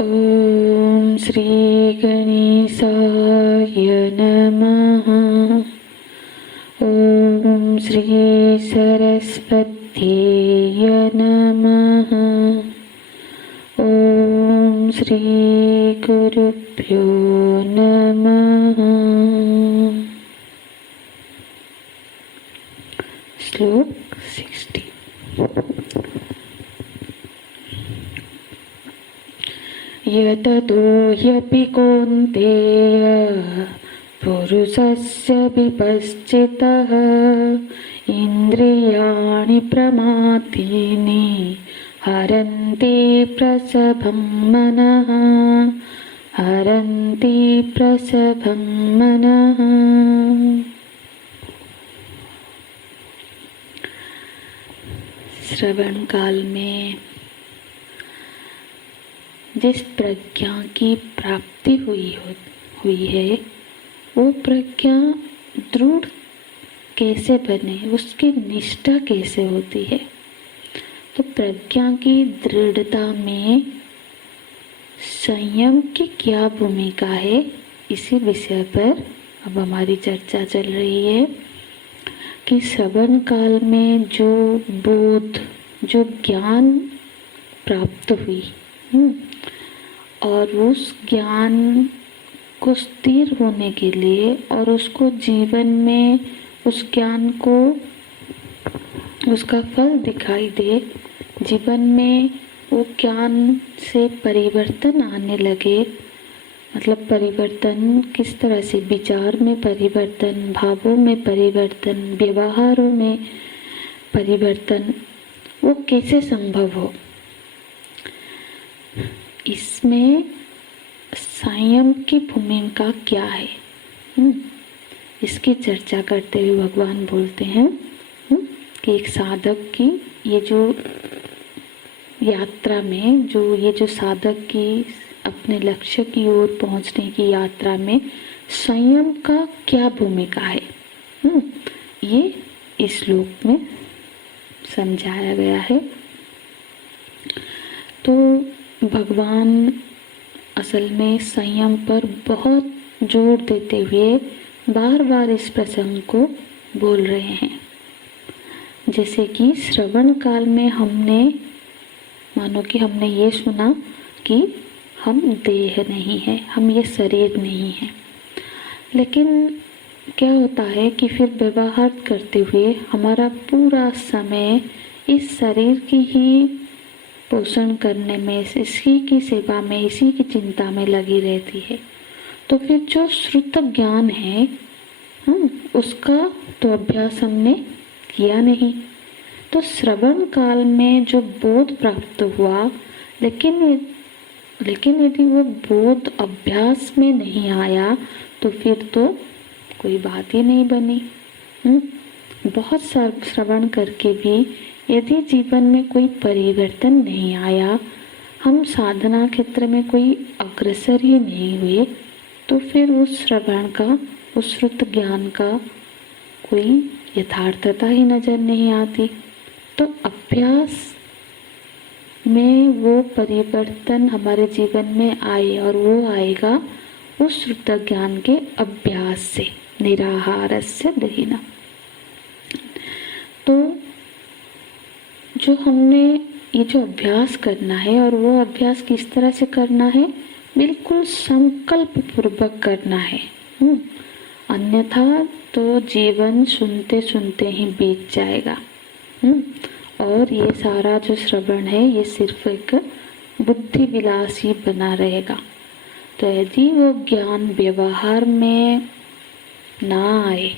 ॐ श्री गणेशाय नमः। ॐ श्री सरस्वत्यै नमः। ॐ श्री गुरुभ्यो नमः। श्लोक 60। यततो ह्यपि कौन्तेय पुरुषस्य विपश्चितः इन्द्रियाणि प्रमाथीनि हरन्ति प्रसभं मनः। हरन्ति प्रसभं मनः। श्रवण काल में जिस प्रज्ञा की प्राप्ति हुई है वो प्रज्ञा दृढ़ कैसे बने, उसकी निष्ठा कैसे होती है। तो प्रज्ञा की दृढ़ता में संयम की क्या भूमिका है, इसी विषय पर अब हमारी चर्चा चल रही है कि श्रवण काल में जो बोध, जो ज्ञान प्राप्त हुई और उस ज्ञान को स्थिर होने के लिए और उसको जीवन में उस ज्ञान को उसका फल दिखाई दे, जीवन में वो ज्ञान से परिवर्तन आने लगे। मतलब परिवर्तन किस तरह से, विचार में परिवर्तन, भावों में परिवर्तन, व्यवहारों में परिवर्तन, वो कैसे संभव हो। इसमें संयम की भूमिका क्या है, इसकी चर्चा करते हुए भगवान बोलते हैं कि एक साधक की ये जो यात्रा में, ये जो साधक की अपने लक्ष्य की ओर पहुंचने की यात्रा में संयम का क्या भूमिका है, ये इस श्लोक में समझाया गया है। तो भगवान असल में संयम पर बहुत जोर देते हुए बार बार इस प्रसंग को बोल रहे हैं। जैसे कि श्रवण काल में हमने मानो कि हमने ये सुना कि हम देह नहीं है, हम ये शरीर नहीं है, लेकिन क्या होता है कि फिर व्यवहार करते हुए हमारा पूरा समय इस शरीर की ही पोषण करने में, इसी की सेवा में, इसी की चिंता में लगी रहती है। तो फिर जो श्रुत ज्ञान है उसका तो अभ्यास हमने किया नहीं। तो श्रवण काल में जो बोध प्राप्त हुआ, लेकिन यदि वो बोध अभ्यास में नहीं आया तो फिर तो कोई बात ही नहीं बनी। बहुत श्रवण करके भी यदि जीवन में कोई परिवर्तन नहीं आया, हम साधना क्षेत्र में कोई अग्रसर ही नहीं हुए, तो फिर उस श्रवण का, उस श्रुत ज्ञान का कोई यथार्थता ही नजर नहीं आती। तो अभ्यास में वो परिवर्तन हमारे जीवन में आए, और वो आएगा उस श्रुत ज्ञान के अभ्यास से, निराहारस्य दहिना। तो जो हमने ये जो अभ्यास करना है, और वो अभ्यास किस तरह से करना है, बिल्कुल संकल्प पूर्वक करना है। अन्यथा तो जीवन सुनते सुनते ही बीत जाएगा। और ये सारा जो श्रवण है ये सिर्फ एक बुद्धि विलास ही बना रहेगा। तो यदि वो ज्ञान व्यवहार में ना आए,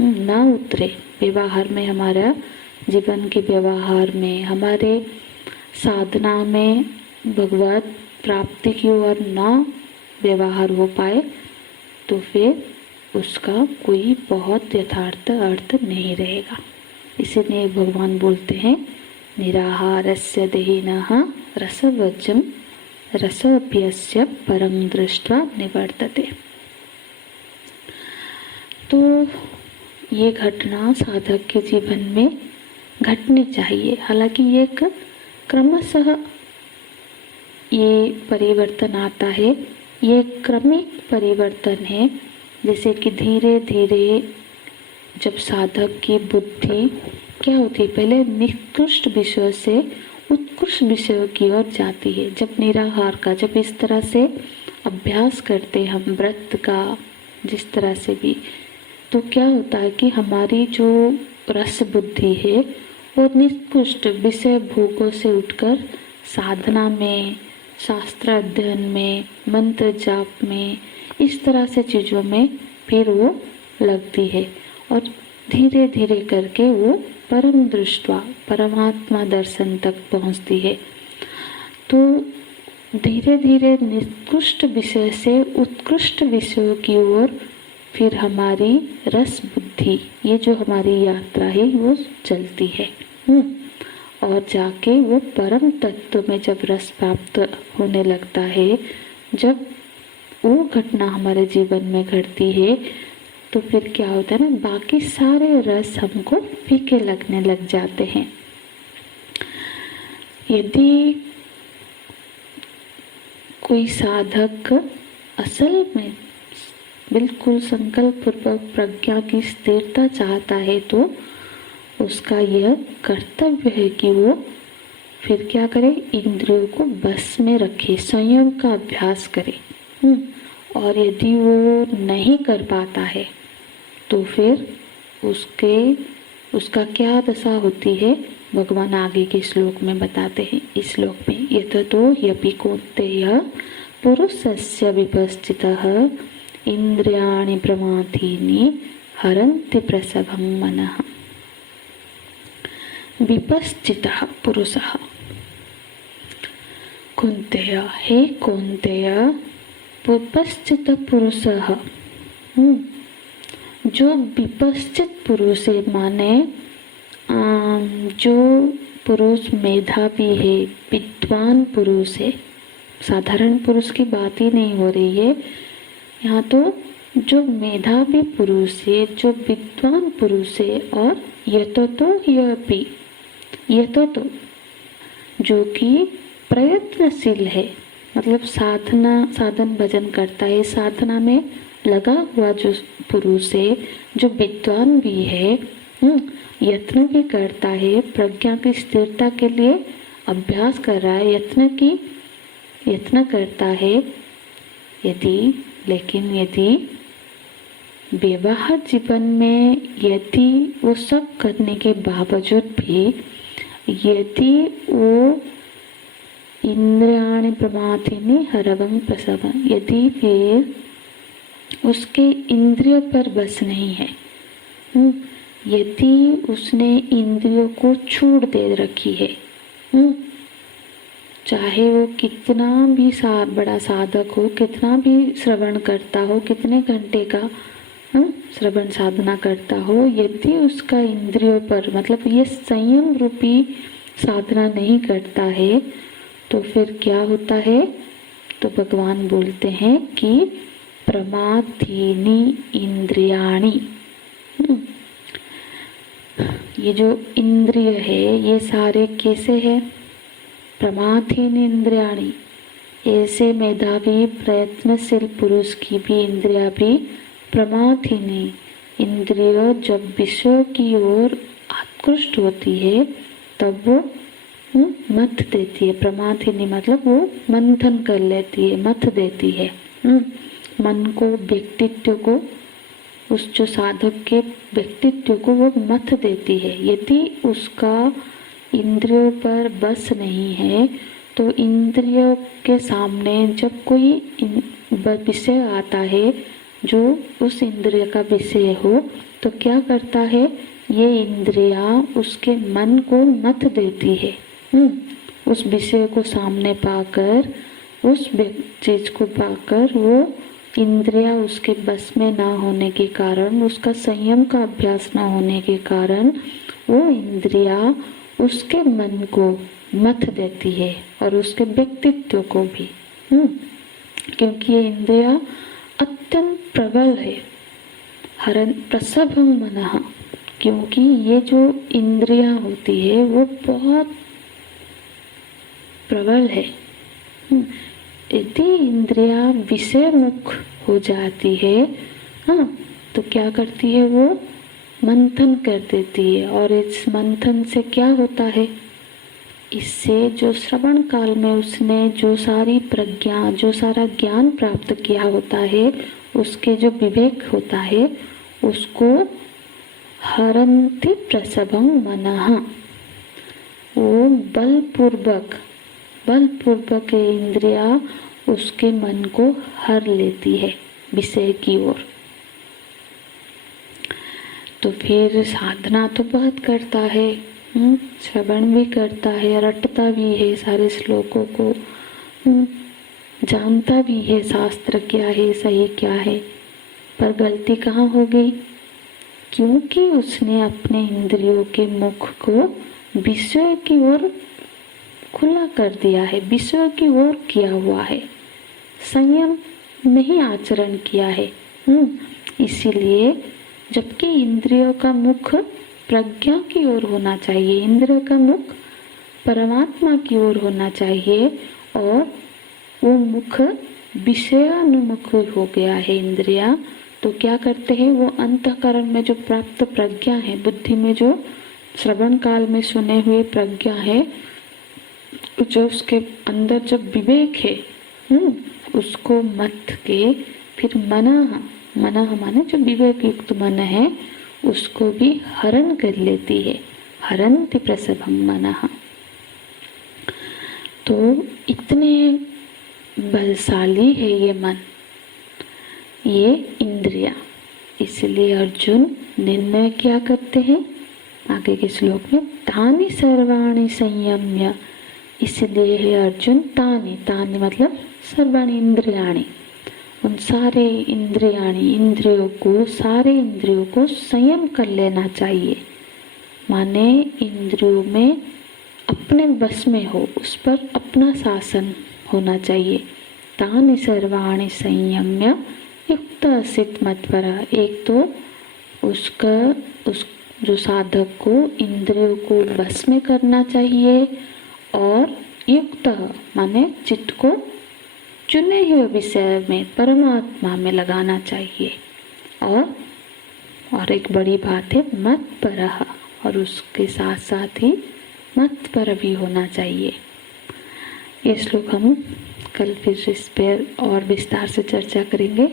ना उतरे, व्यवहार में, हमारा जीवन के व्यवहार में, हमारे साधना में भगवत प्राप्ति की ओर ना व्यवहार हो पाए, तो फिर उसका कोई बहुत यथार्थ अर्थ नहीं रहेगा। इसीलिए भगवान बोलते हैं निराहारस्य देहिनः रसवज्जं रसोऽप्यस्य परं दृष्ट्वा निवर्तते। तो ये घटना साधक के जीवन में घटनी चाहिए। हालांकि ये एक क्रमशः ये परिवर्तन आता है, ये क्रमिक परिवर्तन है। जैसे कि धीरे धीरे जब साधक की बुद्धि क्या होती है, पहले निकृष्ट विषयों से उत्कृष्ट विषयों की ओर जाती है। जब निराहार का, जब इस तरह से अभ्यास करते हम व्रत का, जिस तरह से भी, तो क्या होता है कि हमारी जो रस बुद्धि है वो निकृष्ट विषय भोगों से उठकर साधना में, शास्त्र अध्ययन में, मंत्र जाप में, इस तरह से चीज़ों में फिर वो लगती है और धीरे धीरे करके वो परम दृष्टवा, परमात्मा दर्शन तक पहुंचती है। तो धीरे धीरे निकृष्ट विषय से उत्कृष्ट विषयों की ओर फिर हमारी रस बुद्धि, ये जो हमारी यात्रा है वो चलती है। और जाके वो परम तत्व में जब रस प्राप्त होने लगता है, जब वो घटना हमारे जीवन में घटती है, तो फिर क्या होता है ना, बाकी सारे रस हमको फीके लगने लग जाते हैं। यदि कोई साधक असल में बिल्कुल संकल्प पूर्वक प्रज्ञा की स्थिरता चाहता है, तो उसका यह कर्तव्य है कि वो फिर क्या करे, इंद्रियों को बस में रखे, संयम का अभ्यास करे। और यदि वो नहीं कर पाता है तो फिर उसका क्या दशा होती है, भगवान आगे के श्लोक में बताते हैं। इस श्लोक में यततो ह्यपि कौन्तेय पुरुषस्य विपश्चितः इंद्रियाणि प्रमाथीनि हरन्ति प्रसभं मनः। विपश्चितः पुरुषः, कौन्तेय, हे कौन्तेय, विपश्चित पुरुषः, जो विपश्चित पुरुष है, माने जो पुरुष मेधावी है, विद्वान पुरुष है, साधारण पुरुष की बात ही नहीं हो रही है यहाँ, तो जो मेधावी पुरुष है, जो विद्वान पुरुष है, और यतो जो कि प्रयत्नशील है, मतलब साधन भजन करता है, साधना में लगा हुआ जो पुरुष है, जो विद्वान भी है, यत्न भी करता है, प्रज्ञा की स्थिरता के लिए अभ्यास कर रहा है, यत्न करता है। यदि व्यवहार जीवन में यदि वो सब करने के बावजूद भी यदि वो इंद्रियाणि प्रमाथीनि हरवं प्रसभं, यदि फिर उसके इंद्रियों पर बस नहीं है, यदि उसने इंद्रियों को छूट दे रखी है, चाहे वो कितना भी बड़ा साधक हो, कितना भी श्रवण करता हो, कितने घंटे का श्रवण साधना करता हो, यदि उसका इंद्रियों पर, मतलब ये संयम रूपी साधना नहीं करता है, तो फिर क्या होता है, तो भगवान बोलते हैं कि प्रमाथीनि इंद्रियाणि, ये जो इंद्रिय है ये सारे कैसे है, प्रमाथीनि इंद्रियाणि, ऐसे मेधावी प्रयत्नशील पुरुष की भी इंद्रिया भी प्रमाथीनि, इंद्रिय जब विषयों की ओर आकृष्ट होती है तब वो मथ देती है। प्रमाथीनि मतलब वो मंथन कर लेती है, मथ देती है मन को, व्यक्तित्व को, उस जो साधक के व्यक्तित्व को वो मथ देती है। यदि उसका इंद्रियों पर बस नहीं है तो इंद्रियों के सामने जब कोई विषय आता है जो उस इंद्रिय का विषय हो, तो क्या करता है, ये इंद्रिया उसके मन को मत देती है। उस विषय को सामने पाकर, उस चीज को पाकर, वो इंद्रिया उसके बस में ना होने के कारण, उसका संयम का अभ्यास ना होने के कारण वो इंद्रिया उसके मन को मत देती है और उसके व्यक्तित्व को भी, क्योंकि ये इंद्रिया अत्यंत प्रबल है। हरन प्रसभं मनः, क्योंकि ये जो इंद्रिया होती है वो बहुत प्रबल है, यदि इंद्रिया विषय मुख हो जाती है, हाँ, तो क्या करती है वो? मंथन कर देती है। और इस मंथन से क्या होता है? इससे जो श्रवण काल में उसने जो सारी प्रज्ञा, जो सारा ज्ञान प्राप्त किया होता है, उसके जो विवेक होता है, उसको हरन्ति प्रसभं मनः, वो बलपूर्वक इंद्रिया उसके मन को हर लेती है विषय की ओर। तो फिर साधना तो बहुत करता है, श्रवण भी करता है, रटता भी है सारे श्लोकों को, जानता भी है शास्त्र क्या है, सही क्या है, पर गलती कहाँ हो गई? क्योंकि उसने अपने इंद्रियों के मुख को विषय की ओर खुला कर दिया है, विषय की ओर किया हुआ है, संयम नहीं आचरण किया है। इसीलिए जबकि इंद्रियों का मुख प्रज्ञा की ओर होना चाहिए, इंद्रियों का मुख परमात्मा की ओर होना चाहिए, और वो मुख विषयानुमुख हो गया है इंद्रिया, तो क्या करते हैं वो? अंतःकरण में जो प्राप्त प्रज्ञा है, बुद्धि में जो श्रवण काल में सुने हुए प्रज्ञा है, जो उसके अंदर जब विवेक है, उसको मत के फिर मनः माने जो विवेक युक्त मन है, उसको भी हरण कर लेती है, हरन्ति प्रसभं मनः। तो इतने बलशाली है ये मन, ये इंद्रिया। इसलिए अर्जुन निर्णय क्या करते हैं आगे के श्लोक में? तानि सर्वाणि संयम्य। इसलिए है अर्जुन तानि मतलब सर्वाणि इंद्रियाणि, उन सारे इंद्रियों को संयम कर लेना चाहिए। माने इंद्रियों में अपने वश में हो, उस पर अपना शासन होना चाहिए। तानि सर्वाणि संयम्य युक्त आसीत् मत्परः। एक तो उस जो साधक को इंद्रियों को वश में करना चाहिए, और युक्त माने चित्त को चुने हुए विषय में, परमात्मा में लगाना चाहिए। और एक बड़ी बात है मत्परः, और उसके साथ साथ ही मत्पर भी होना चाहिए। ये श्लोक हम कल फिर इस पर और विस्तार से चर्चा करेंगे।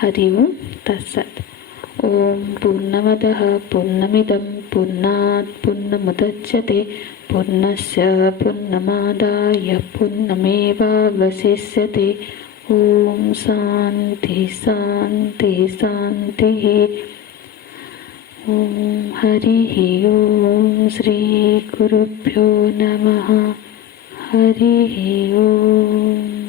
हरि ओम तत्सत्। ओम पूर्णमदः पूर्णमिदं पूर्णात् पूर्णमुदच्यते पूर्णस्य पूर्णमादाय पूर्णमेवावशिष्यते। ओम शांति शांति शांतिः। ओम हरि ओम श्री गुरुभ्यो नमः। हरि ओम।